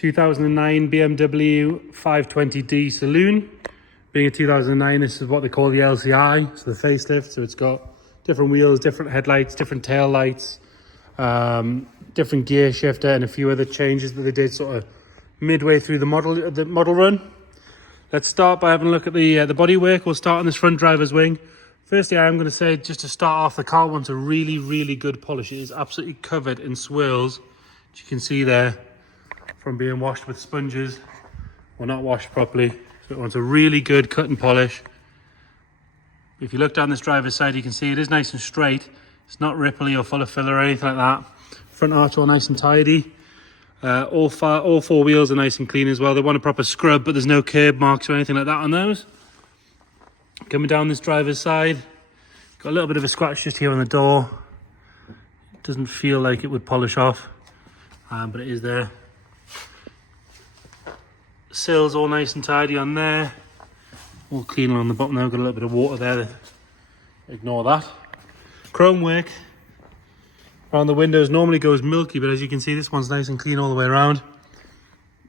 2009 BMW 520d Saloon. Being a 2009, this is what they call the LCI, so the facelift. So it's got different wheels, different headlights, different tail lights, different gear shifter, and a few other changes that they did sort of midway through the model run. Let's start by having a look at the bodywork. We'll start on this front driver's wing. Firstly, I am going to say, just to start off, the car wants a really, really good polish. It is absolutely covered in swirls, which you can see there from being washed with sponges, or not washed properly. So it wants a really good cut and polish. If you look down this driver's side, you can see it is nice and straight. It's not ripply or full of filler or anything like that. Front arch all nice and tidy. All four wheels are nice and clean as well. They want a proper scrub, but there's no curb marks or anything like that on those. Coming down this driver's side, got a little bit of a scratch just here on the door. It doesn't feel like it would polish off, but it is there. Sills all nice and tidy on there. All clean on the bottom now. Got a little bit of water there. Ignore that. Chrome work around the windows normally goes milky, but as you can see, this one's nice and clean all the way around.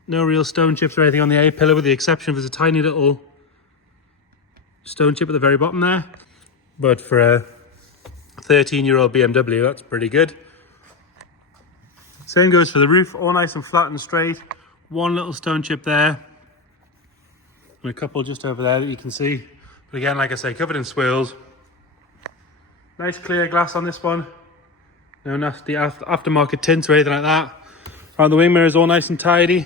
No real stone chips or anything on the A-pillar, with the exception of there's a tiny little stone chip at the very bottom there. But for a 13-year-old BMW, that's pretty good. Same goes for the roof, all nice and flat and straight. One little stone chip there, and a couple just over there that you can see. But again, like I say, covered in swirls. Nice clear glass on this one. No nasty aftermarket tints or anything like that. Around the wing mirrors, all nice and tidy.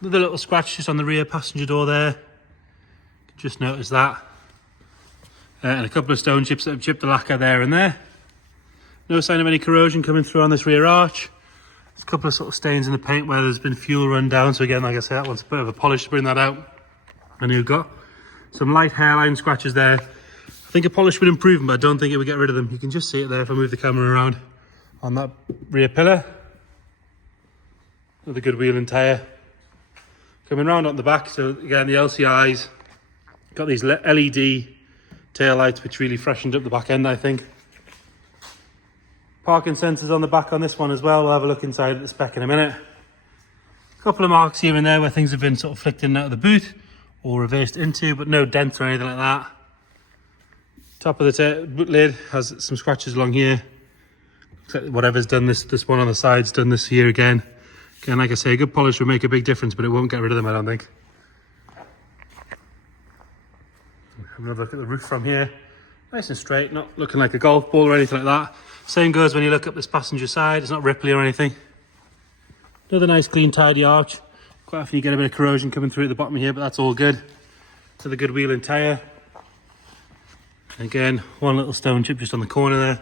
Another little scratch just on the rear passenger door there. Just noticed that. And a couple of stone chips that have chipped the lacquer there and there. No sign of any corrosion coming through on this rear arch. There's a couple of sort of stains in the paint where there's been fuel run down. So again, like I said, that one's a bit of a polish to bring that out. And you've got some light hairline scratches there. I think a polish would improve them, but I don't think it would get rid of them. You can just see it there if I move the camera around on that rear pillar. Another good wheel and tyre. Coming round on the back, so again, the LCIs got these LED tail lights, which really freshened up the back end, I think. Parking sensors on the back on this one as well. We'll have a look inside at the spec in a minute. A couple of marks here and there where things have been sort of flicked in and out of the boot or reversed into, but no dents or anything like that. Top of the boot lid has some scratches along here. Looks like whatever's done this one on the side's done this here again. Again, like I say, a good polish would make a big difference, but it won't get rid of them, I don't think. Have another look at the roof from here. Nice and straight, not looking like a golf ball or anything like that. Same goes when you look up this passenger side. It's not ripply or anything. Another nice, clean, tidy arch. Quite often you get a bit of corrosion coming through at the bottom here, but that's all good. To the good wheel and tyre. Again, one little stone chip just on the corner there.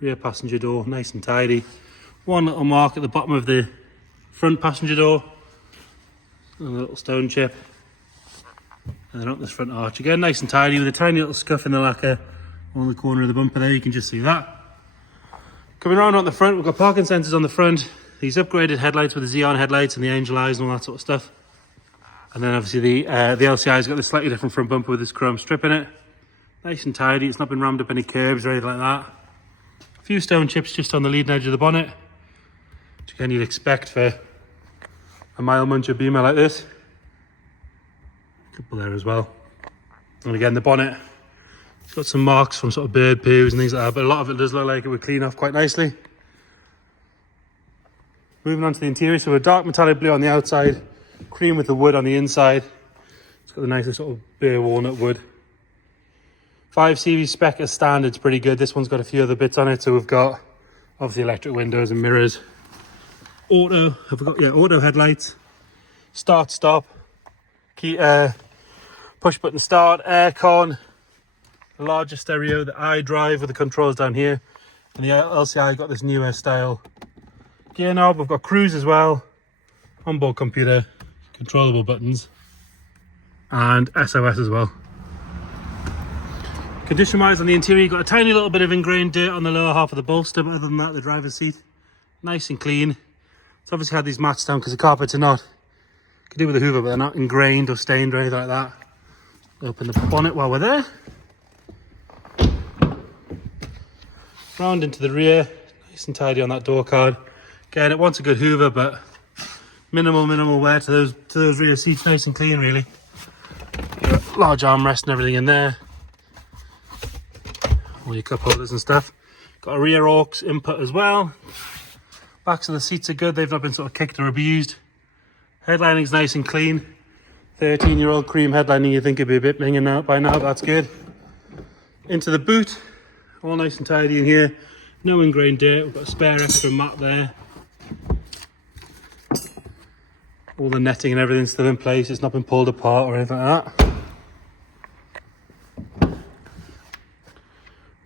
Rear passenger door, nice and tidy. One little mark at the bottom of the front passenger door. A little stone chip. And then up this front arch again, nice and tidy, with a tiny little scuff in the lacquer on the corner of the bumper there. You can just see that. Coming around on the front, we've got parking sensors on the front. These upgraded headlights with the Xeon headlights and the angel eyes and all that sort of stuff. And then obviously the LCI's got this slightly different front bumper with this chrome strip in it. Nice and tidy. It's not been rammed up any curbs or anything like that. A few stone chips just on the leading edge of the bonnet, which again you'd expect for a mile muncher Beamer like this. A couple there as well. And again, the bonnet, it's got some marks from sort of bird poos and things like that, but a lot of it does look like it would clean off quite nicely. Moving on to the interior, so a dark metallic blue on the outside, cream with the wood on the inside. It's got the nicest sort of bare walnut wood. 5 Series spec as standard, it's pretty good. This one's got a few other bits on it, so we've got obviously electric windows and mirrors. Auto headlights, start stop, key push button start, aircon, the larger stereo, the iDrive with the controls down here, and the LCI got this newer style gear knob. We've got cruise as well, onboard computer, controllable buttons, and SOS as well. Condition wise on the interior, you've got a tiny little bit of ingrained dirt on the lower half of the bolster, but other than that, the driver's seat nice and clean. It's obviously had these mats down because the carpets are not, you can do with a hoover, but they're not ingrained or stained or anything like that. Open the bonnet while we're there. Round into the rear, nice and tidy on that door card. Again, it wants a good hoover, but minimal wear to those rear seats, nice and clean really. Large armrest and everything in there. All your cup holders and stuff. Got a rear aux input as well. Backs of the seats are good, they've not been sort of kicked or abused. Headlining's nice and clean. 13-year-old cream headlining, you think it'd be a bit minging out by now, that's good. Into the boot, all nice and tidy in here. No ingrained dirt, we've got a spare extra mat there. All the netting and everything's still in place, it's not been pulled apart or anything like that.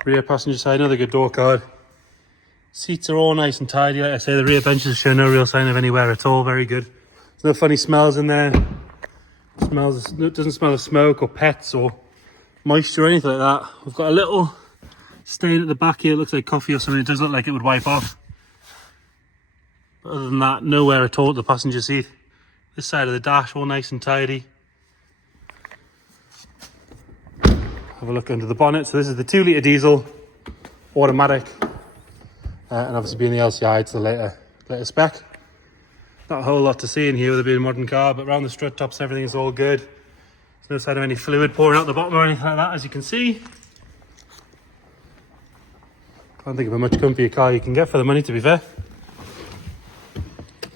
Rear passenger side, another good door card. Seats are all nice and tidy, like I say, the rear benches show no real sign of any wear at all, very good. There's no funny smells in there. It doesn't smell of smoke or pets or moisture or anything like that. We've got a little stain at the back here, it looks like coffee or something, it does look like it would wipe off. But other than that, no wear at all at the passenger seat. This side of the dash, all nice and tidy. Have a look under the bonnet. So this is the 2-litre diesel, automatic, and obviously being the LCI, it's the later spec. Not a whole lot to see in here with it being a modern car, but around the strut tops, everything is all good. There's no sign of any fluid pouring out the bottom or anything like that, as you can see. Can't think of a much comfier car you can get for the money, to be fair.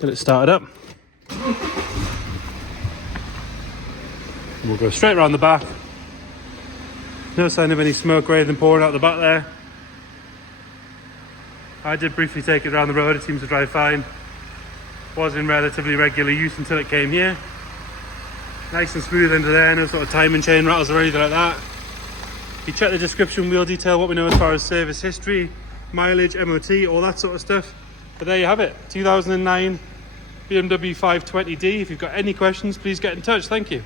Get it started up. And we'll go straight around the back. No sign of any smoke or anything pouring out the back there. I did briefly take it around the road, it seems to drive fine. Was in relatively regular use until it came here. Nice and smooth under there, no sort of timing chain rattles or anything like that. If you check the description, we'll detail what we know as far as service history, mileage, MOT, all that sort of stuff. But there you have it, 2009 BMW 520D. If you've got any questions, please get in touch. Thank you.